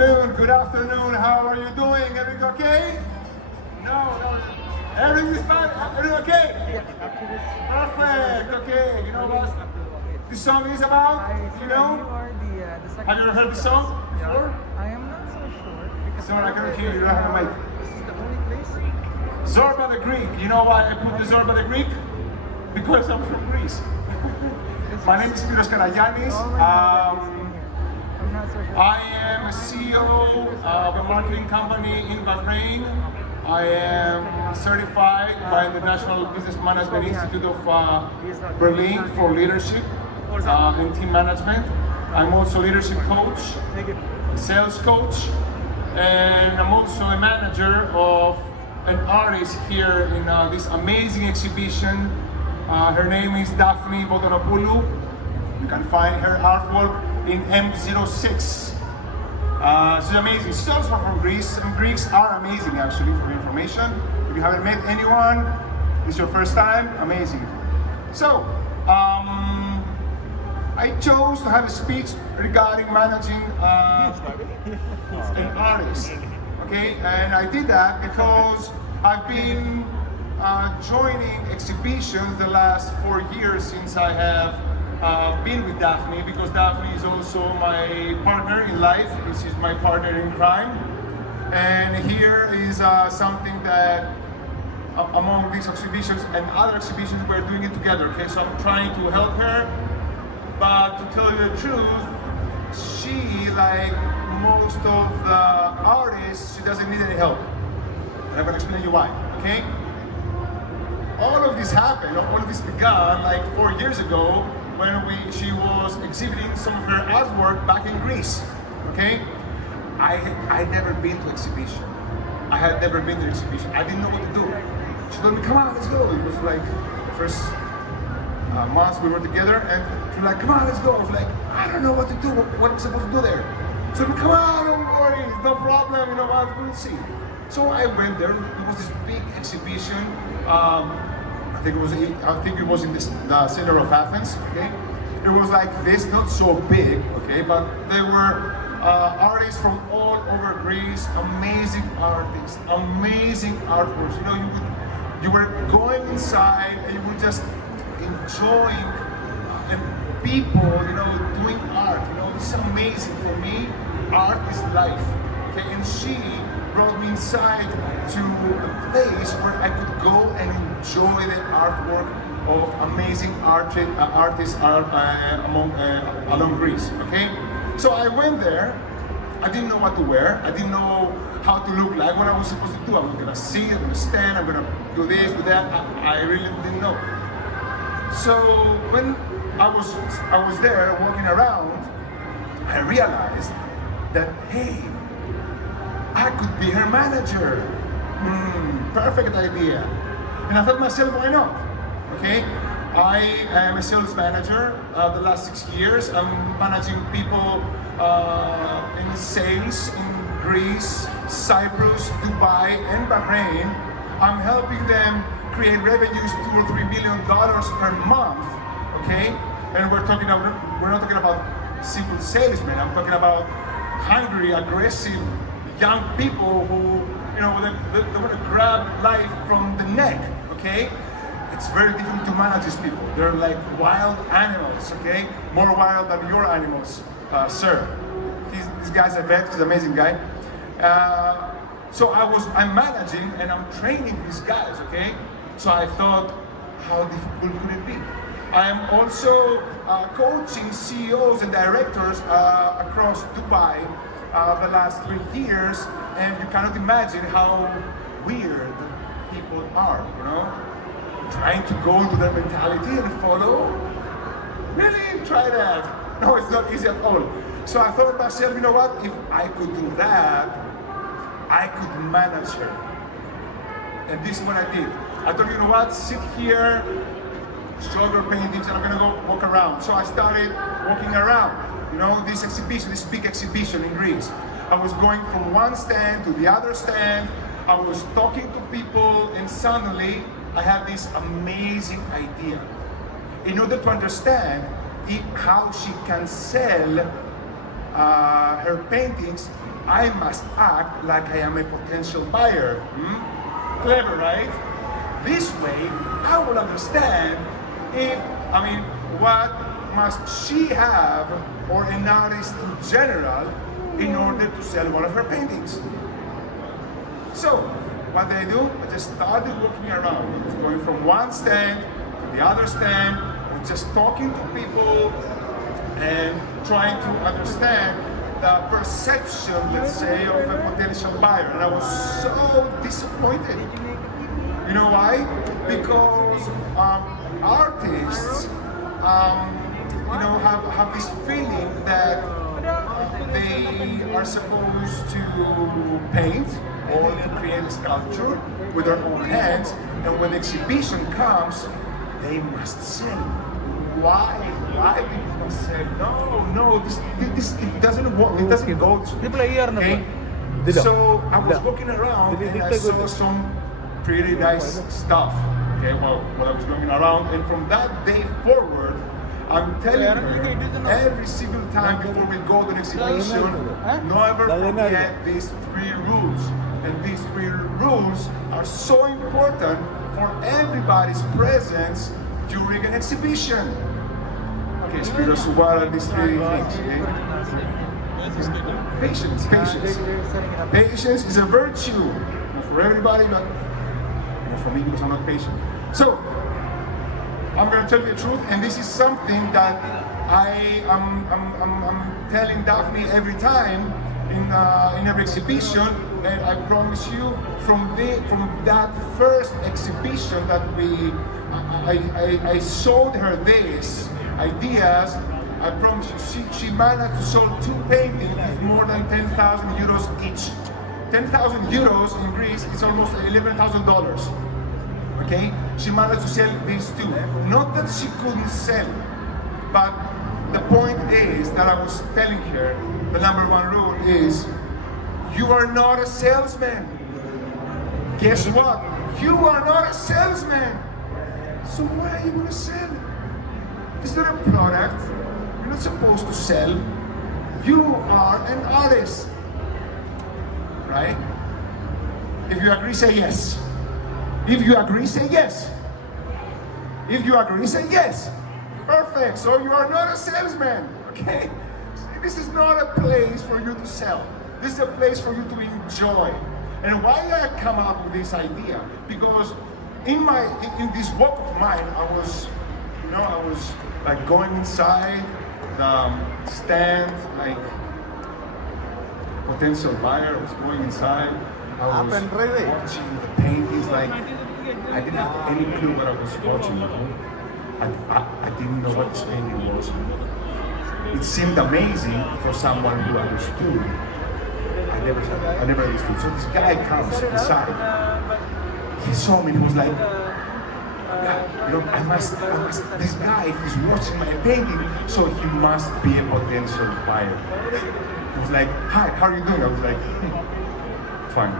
afternoon, good afternoon. How are you doing? Everything okay? No. Everything's fine? Everything okay? Perfect, okay. You know what this song is about? You know? Have you ever heard this song before? I am not so sure. So I can hear you, you don't have a mic. This is the only place. Zorba the Greek. You know why I put the Zorba the Greek? Because I'm from Greece. My name is Spyros. I'm not so sure. I am a CEO of a marketing company in Bahrain. I am certified by the National Business Management Institute of Berlin for leadership and team management. I'm also a leadership coach, sales coach, and I'm also a manager of an artist here in this amazing exhibition. Her name is Daphne Botonopoulou. You can find her artwork in M06. She's amazing. She's also from Greece, and Greeks are amazing actually, for information. If you haven't met anyone, this is your first time, amazing. So, I chose to have a speech regarding managing an artist, okay? And I did that because I've been joining exhibitions the last 4 years since I have been with Daphne, because Daphne is also my partner in life. She's my partner in crime. And here is something that among these exhibitions and other exhibitions, we're doing it together, okay? So I'm trying to help her, but to tell you the truth, she, like most of the artists, she doesn't need any help. And I'm gonna explain you why, okay? All of this happened, all of this began like 4 years ago when she was exhibiting some of her artwork back in Greece, okay? I'd never been to exhibition. I had never been to exhibition. I didn't know what to do. She told me, come on, let's go. It was like the first months we were together, and she was like, come on, let's go. I was like, I don't know what to do. What am I supposed to do there? So come on, don't worry, no problem, you know what, we'll see. So I went there. It was this big exhibition. I think it was in the center of Athens. Okay, it was like this, not so big. Okay, but there were artists from all over Greece, amazing artists, amazing artworks. You know, you were going inside and you were just enjoying and people, you know, doing art. You know, it's amazing for me. Art is life. Okay, and she brought me inside to a place where I could go and enjoy the artwork of amazing artists along Greece, okay? So I went there, I didn't know what to wear, I didn't know how to look like, what I was supposed to do. I'm gonna sit, I'm gonna stand, I'm gonna do this, do that, I really didn't know. So when I was there walking around, I realized that, hey, I could be her manager. Perfect idea. And I thought to myself, why not? Okay, I am a sales manager. The last 6 years, I'm managing people in sales in Greece, Cyprus, Dubai, and Bahrain. I'm helping them create revenues $2 or $3 million per month. Okay, and we're not talking about simple salesmen. I'm talking about hungry, aggressive young people who, you know, they want to grab life from the neck, okay? It's very difficult to manage these people. They're like wild animals, okay? More wild than your animals, sir. This guy's a vet, he's an amazing guy. So I'm managing and I'm training these guys, okay? So I thought, how difficult could it be? I am also coaching CEOs and directors across Dubai the last 3 years, and you cannot imagine how weird people are, you know? Trying to go into their mentality and follow? Really? Try that. No, it's not easy at all. So I thought to myself, you know what? If I could do that, I could manage her. And this is what I did. I thought, you know what? Sit here, show your paintings, and I'm gonna go walk around. So I started walking around. You know, this exhibition, this big exhibition in Greece. I was going from one stand to the other stand. I was talking to people, and suddenly I had this amazing idea. In order to understand how she can sell her paintings, I must act like I am a potential buyer. Clever, right? This way, I will understand what must she have, or an artist in general, in order to sell one of her paintings. So, what did I do? I just started walking around, going from one stand to the other stand, and just talking to people and trying to understand the perception, let's say, of a potential buyer. And I was so disappointed. You know why? Because artists, have this feeling that they are supposed to paint or to create a sculpture with their own hands, and when the exhibition comes, they must sell. Why? Why they must sell? No, this it doesn't work. It doesn't go. Okay? So I was walking around and I saw some pretty nice stuff. Okay, well, when I was going around, and from that day forward, I'm telling you, every single time before we go to the exhibition, never forget these 3 rules. And these 3 rules are so important for everybody's presence during an exhibition. Okay, Spyros, what are these 3 things? Okay? Patience. Patience is a virtue. Not for everybody, but for me, because I'm not patient. So, I'm going to tell you the truth, and this is something that I'm telling Daphne every time in every exhibition, and I promise you, from that first exhibition that I showed her these ideas. I promise you, she managed to sell 2 paintings with more than 10,000 euros each. 10,000 euros in Greece is almost $11,000. Okay? She managed to sell these 2. Not that she couldn't sell, but the point is that I was telling her, the number 1 rule is, you are not a salesman. Guess what? You are not a salesman. So why are you going to sell? Is there a product you're not supposed to sell? You are an artist. Right? If you agree, say yes. If you agree, say yes. If you agree, say yes. Perfect. So you are not a salesman. Okay? This is not a place for you to sell. This is a place for you to enjoy. And why I come up with this idea? Because in this walk of mine, I was like going inside the stand, like potential buyer. I was going inside. I was watching the paintings. Like I didn't have any clue what I was watching. I didn't know what this painting was. It seemed amazing for someone who understood. I never understood. So this guy comes inside. He saw me and he was like, I must, this guy is watching my painting, so he must be a potential buyer. He was like, hi, how are you doing? I was like, fine.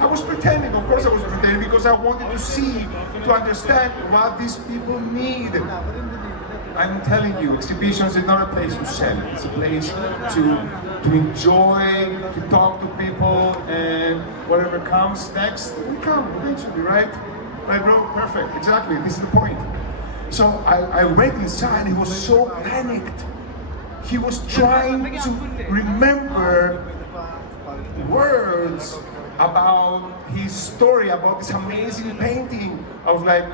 I was pretending, of course I was pretending, because I wanted to see, to understand what these people need. I'm telling you, exhibitions is not a place to sell. It's a place to enjoy, to talk to people, and whatever comes next will come eventually, right? Right, bro? Perfect. Exactly. This is the point. So I went inside. He was so panicked. He was trying to remember words about his story, about this amazing painting. I was like,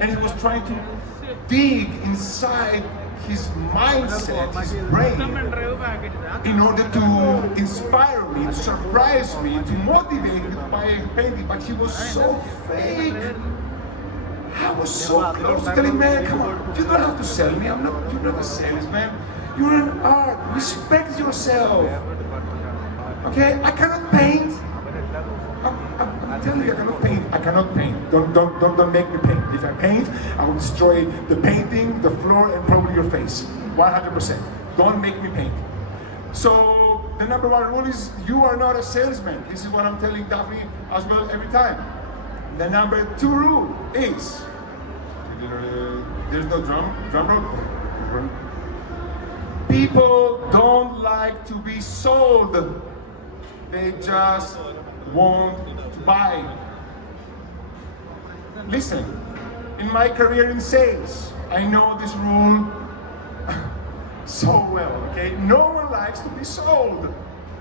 and he was trying to dig inside his mindset, his brain, in order to inspire me, to surprise me, to motivate me to buy a painting. But he was so fake. I was so close to telling, man, come on, you don't have to sell me. You're not a salesman. You're an art. Respect yourself. Okay? I cannot paint. I'm telling you, I cannot paint. I cannot paint. Don't make me paint. If I paint, I will destroy the painting, the floor, and probably your face. 100%. Don't make me paint. So the number 1 rule is you are not a salesman. This is what I'm telling Daphne as well every time. The number 2 rule is there's no drum roll. People don't like to be sold. They just want to buy. Listen, in my career in sales, I know this rule so well, okay? No one likes to be sold.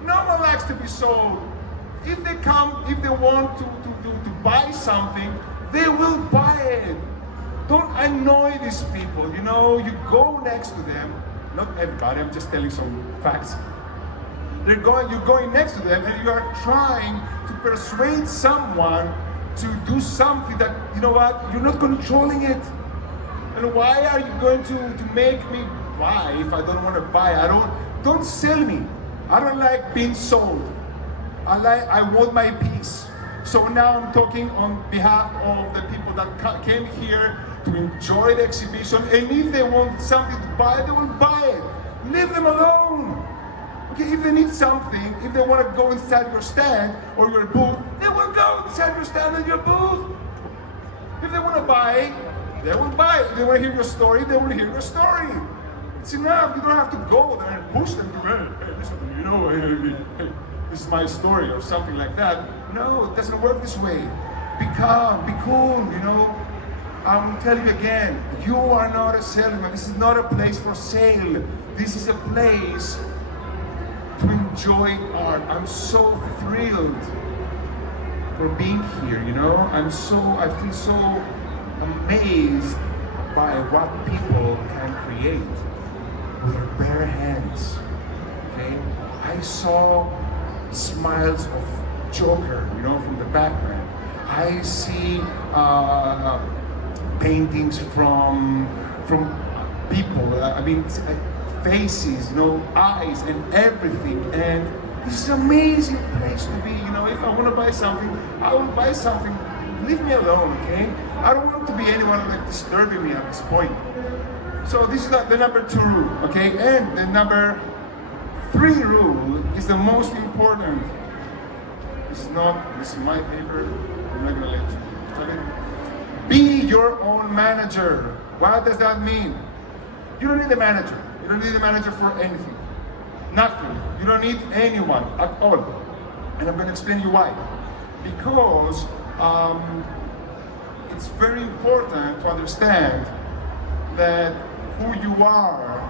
No one likes to be sold. If they want to buy something, they will buy it. Don't annoy these people, you know, you go next to them, not everybody, I'm just telling some facts. You're going next to them and you are trying to persuade someone to do something that, you know what, you're not controlling it. And why are you going to make me buy if I don't want to buy? Don't sell me. I don't like being sold. I want my peace. So now I'm talking on behalf of the people that came here to enjoy the exhibition, and if they want something to buy, they will buy it. Leave them alone. Okay, if they need something, if they want to go inside your stand or your booth, they will go inside your stand and your booth. If they want to buy, they will buy. If they want to hear your story, they will hear your story. It's enough. You don't have to go there and push them to, hey, listen to me, you know, hey, this is my story or something like that. No, it doesn't work this way. Be calm, be cool, you know. I'm telling you again, you are not a salesman. This is not a place for sale. This is a place to enjoy art. I'm so thrilled for being here, you know. I feel so amazed by what people can create with their bare hands, okay? I saw smiles of Joker, you know, from the Batman. I see paintings from people, faces, you know, eyes and everything. And this is an amazing place to be. You know, if I want to buy something, I will buy something. Leave me alone, okay? I don't want to be anyone like disturbing me at this point. So this is the number 2 rule, okay? And the number 3 rule is the most important. This is my paper. I'm not gonna let you. Okay? Be your own manager. What does that mean? You don't need a manager. You don't need a manager for anything. Nothing. You don't need anyone at all. And I'm going to explain you why. Because it's very important to understand that who you are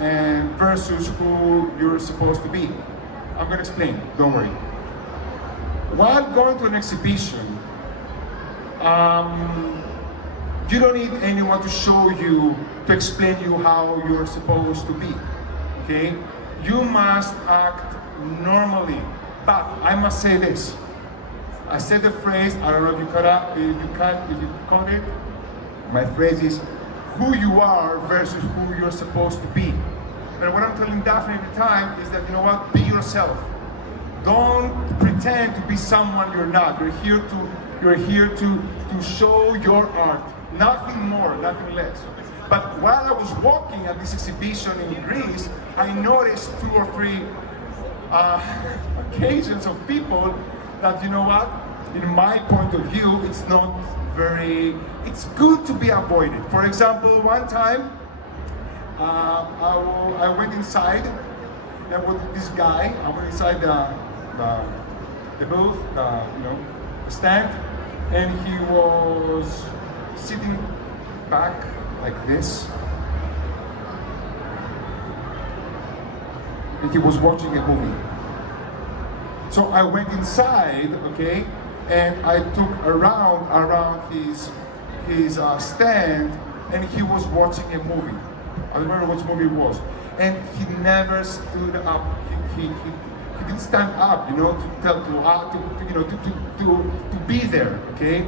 and versus who you're supposed to be. I'm going to explain. Don't worry. While going to an exhibition, you don't need anyone to show you, to explain you how you're supposed to be, okay? You must act normally, but I must say this. I said the phrase, I don't know if you caught it. My phrase is, who you are versus who you're supposed to be. And what I'm telling Daphne every time is that, you know what, be yourself. Don't pretend to be someone you're not. You're here to show your art. Nothing more, nothing less. But while I was walking at this exhibition in Greece, I noticed 2 or 3 occasions of people that, you know what, in my point of view, it's good to be avoided. For example, one time, I went inside, and with this guy, I went inside the booth, the stand, and he was sitting back like this, and he was watching a movie. So I went inside, okay, and I took around his stand, and he was watching a movie. I remember which movie it was, and he never stood up. He didn't stand up, you know, to be there, okay.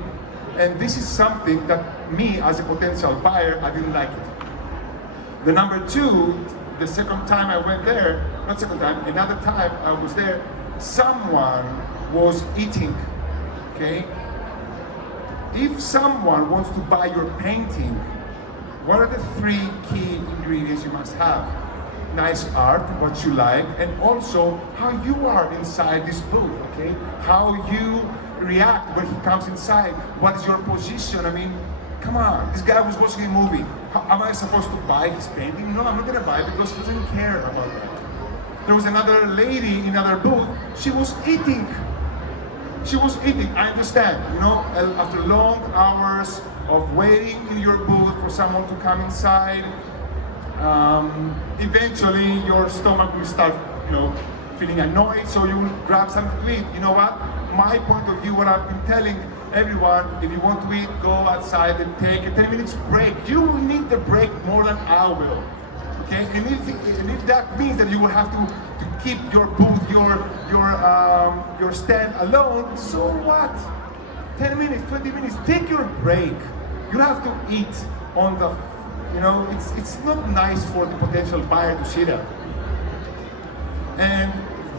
And this is something that me, as a potential buyer, I didn't like it. The number 2, the second time I went there, not second time, another time I was there, someone was eating, okay? If someone wants to buy your painting, what are the 3 key ingredients you must have? Nice art, what you like, and also how you are inside this booth, okay? How you react when he comes inside. What is your position? I mean, Come on, this guy was watching a movie. Am I supposed to buy his painting? No, I'm not gonna buy it because he doesn't care about that. There was another lady in another booth. She was eating. She was eating. I understand, you know, after long hours of waiting in your booth for someone to come inside, eventually your stomach will start, you know, feeling annoyed, so you will grab something to eat. You know what? My point of view, what I've been telling everyone, if you want to eat, go outside and take a 10 minutes break. You will need the break more than I will. Okay? And if that means that you will have to keep your booth, your stand alone, so what? 10 minutes, 20 minutes, take your break. You have to eat on the, you know, it's not nice for the potential buyer to see that. And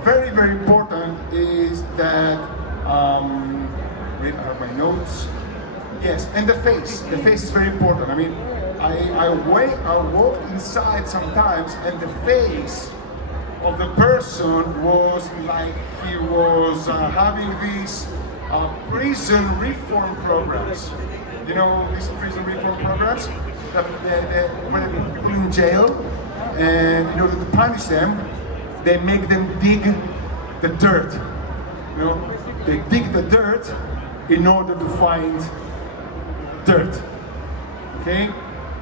very, very important is that, wait, I have my notes. Yes, and the face. The face is very important. I mean, I walk inside sometimes and the face of the person was like he was having these prison reform programs. You know these prison reform programs? When they put people in jail, and in order to punish them, they make them dig the dirt. You know, they dig the dirt in order to find dirt. Okay?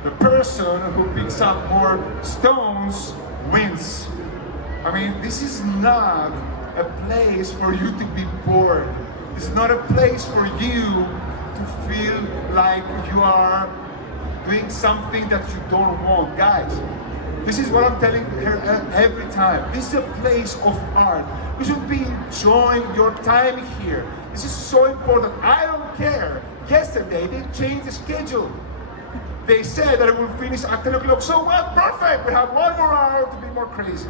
The person who picks up more stones wins. I mean, this is not a place for you to be bored. This is not a place for you to feel like you are doing something that you don't want. Guys, this is what I'm telling her every time. This is a place of art. You should be enjoying your time here. This is so important. I don't care. Yesterday, they changed the schedule. They said that it will finish at 10 o'clock. So what? Perfect. We have 1 more hour to be more crazy.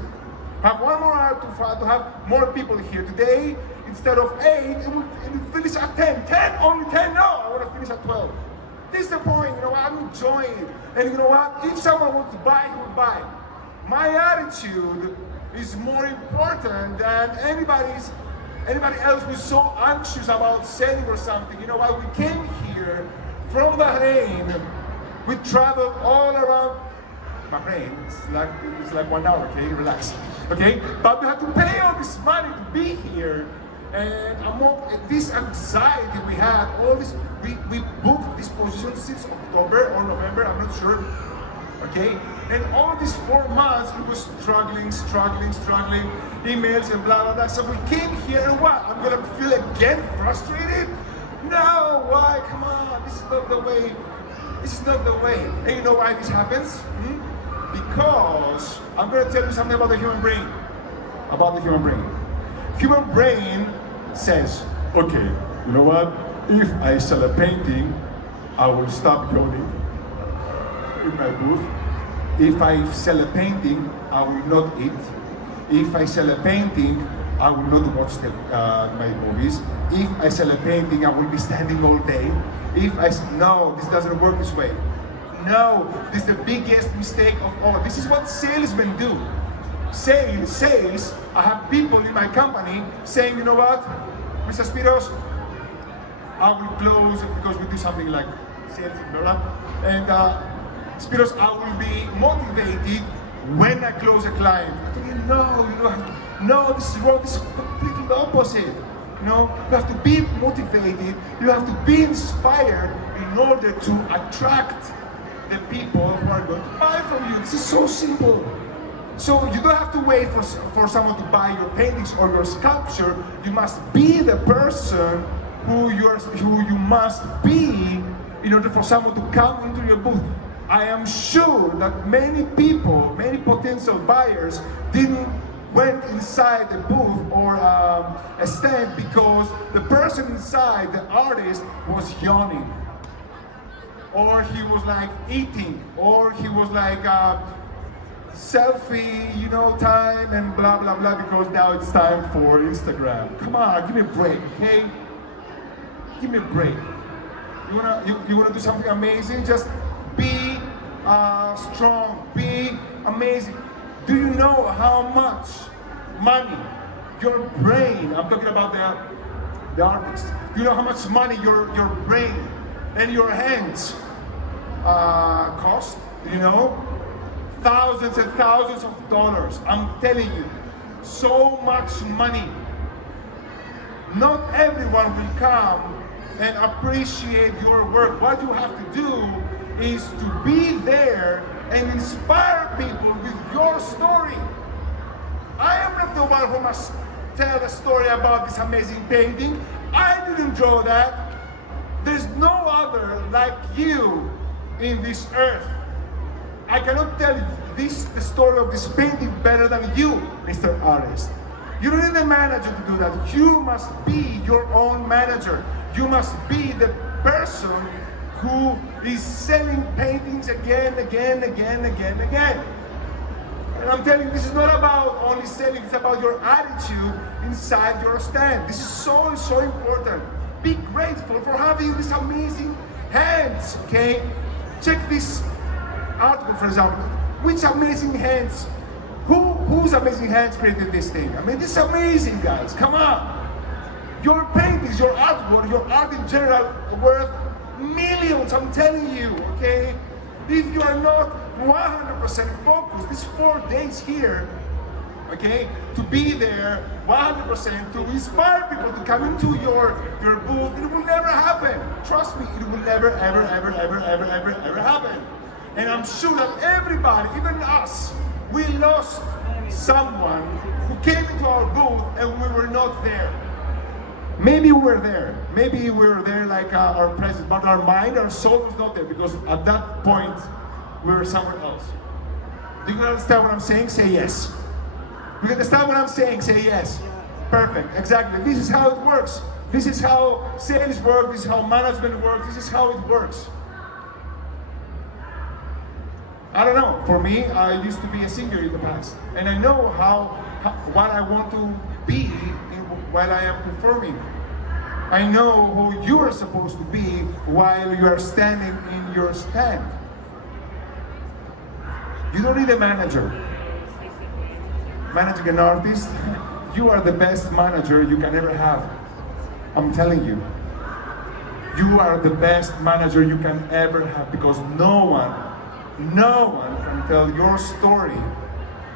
Have 1 more hour to have more people here. Today, instead of 8, it will finish at 10. 10? Only 10? No, I want to finish at 12. This is the point, you know, I'm enjoying it. And you know what? If someone wants to buy, he will buy. My attitude is more important than anybody else who's so anxious about selling or something. You know what? We came here from Bahrain. We traveled all around Bahrain. It's like 1 hour, okay? Relax. Okay? But we have to pay all this money to be here. And among this anxiety we had, all this, we booked this position since October or November, I'm not sure. Okay? And all these 4 months, we were struggling, emails and blah, blah, blah. So we came here and what? I'm gonna feel again frustrated? No, why? Come on, this is not the way. This is not the way. And you know why this happens? Because I'm gonna tell you something about the human brain. About the human brain. Human brain says, okay, you know what? If I sell a painting, I will stop yawning in my booth. If I sell a painting, I will not eat. If I sell a painting, I will not watch my movies. If I sell a painting, I will be standing all day. No, this doesn't work this way. No, this is the biggest mistake of all. This is what salesmen do. Sales, I have people in my company saying, you know what, Mr. Spyros, I will close because we do something like sales, blah, blah. And Spyros, I will be motivated when I close a client. I told him, no, this is wrong, this is completely the opposite. You know, you have to be motivated, you have to be inspired in order to attract the people who are going to buy from you. This is so simple. So you don't have to wait for someone to buy your paintings or your sculpture. You must be the person who you must be in order for someone to come into your booth. I am sure that many people, many potential buyers went inside the booth or a stand because the person inside, the artist, was yawning. Or he was like eating, or he was like selfie, you know, time and blah, blah, blah, because now it's time for Instagram. Come on, give me a break, okay? Give me a break. You wanna do something amazing? Just be strong, be amazing. Do you know how much money your brain, I'm talking about the artist, do you know how much money your brain and your hands cost, you know? Thousands and thousands of dollars. I'm telling you, so much money. Not everyone will come and appreciate your work. What you have to do is to be there and inspire people with your story. I am not the one who must tell the story about this amazing painting. I didn't draw that. There's no other like you in this earth. I cannot tell the story of this painting better than you, Mr. Artist. You don't need a manager to do that. You must be your own manager. You must be the person who is selling paintings again. And I'm telling you, this is not about only selling, it's about your attitude inside your stand. This is so important. Be grateful for having these amazing hands, okay? Check this artwork, for example. Which amazing hands? Whose amazing hands created this thing? I mean, this is amazing, guys. Come on. Your paintings, your artwork, your art in general worth millions, I'm telling you, okay? If you are not 100% focused, these 4 days here, okay, to be there 100%, to inspire people to come into your booth, it will never happen. Trust me, it will never, ever happen. And I'm sure that everybody, even us, we lost someone who came into our booth and we were not there. Maybe we were there. Maybe we were there like our presence, but our mind, our soul was not there because at that point we were somewhere else. Do you understand what I'm saying? Say yes. Do you understand what I'm saying? Say yes. Perfect. Exactly. This is how it works. This is how sales work. This is how management works. This is how it works. I don't know. For me, I used to be a singer in the past, and I know what I want to be while I am performing. I know who you are supposed to be while you are standing in your stand. You don't need a manager. Managing an artist, you are the best manager you can ever have. I'm telling you. You are the best manager you can ever have because no one can tell your story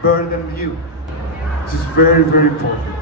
better than you. This is very important.